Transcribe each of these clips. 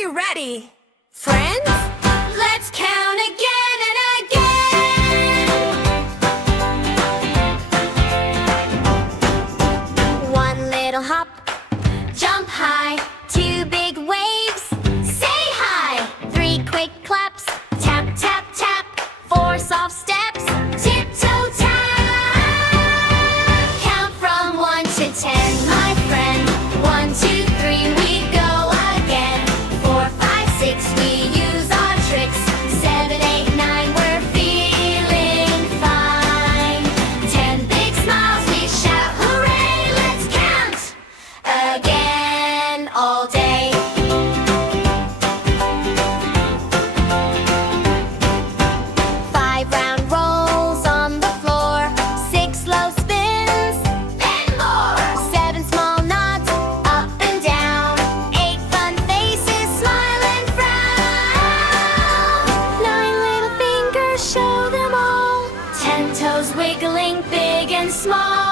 you ready? Friends? Let's count again and again. One little hop, jump high. Two big waves, say hi. Three quick claps, tap, tap, tap. Four soft steps, tiptoe tap. Count from 1 to 10, my friend. 1, 2, 3, we go again. 4, 5, 6, we use our tricks. 7, 8, 9, we're feeling fine. 10 big smiles, we shout hooray. Let's count again all day. 5 round rolls on the floor. 6 slow spins, then more. 7 small nods, up and down. 8 fun faces, smile and frown. 9 little fingers, show them all. 10 toes wiggling, big and small.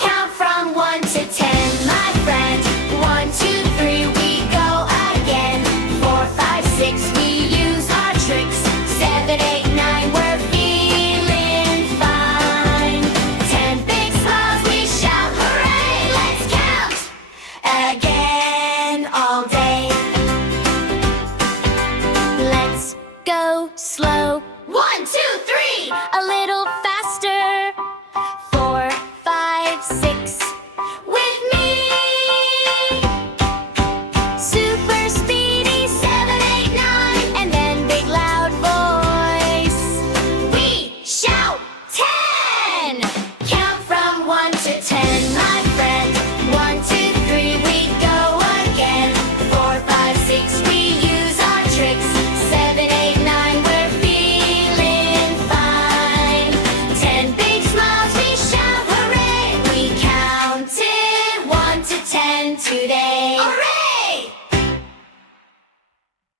Count from 1 to 10, my friend. 1, 2, 3, we go again. 4, 5, 6, we use our tricks. 7, 8, 9, we're feeling fine. 10 big smiles, we shout hooray. Let's count again all day. Let's go slow. 1, 2, 3, a little faster. 4, 5, 6, with me. Super speedy, 7, 8, 9, and then big loud voice. We shout 10. Count from 1 to 10, my friend. 1, 2, 3, we go again. 4, 5, 6, we use our tricks. 7, 8, 9, we're feeling fine. 10 big smiles, we shout hooray. We counted 1 to 10 today. Hooray!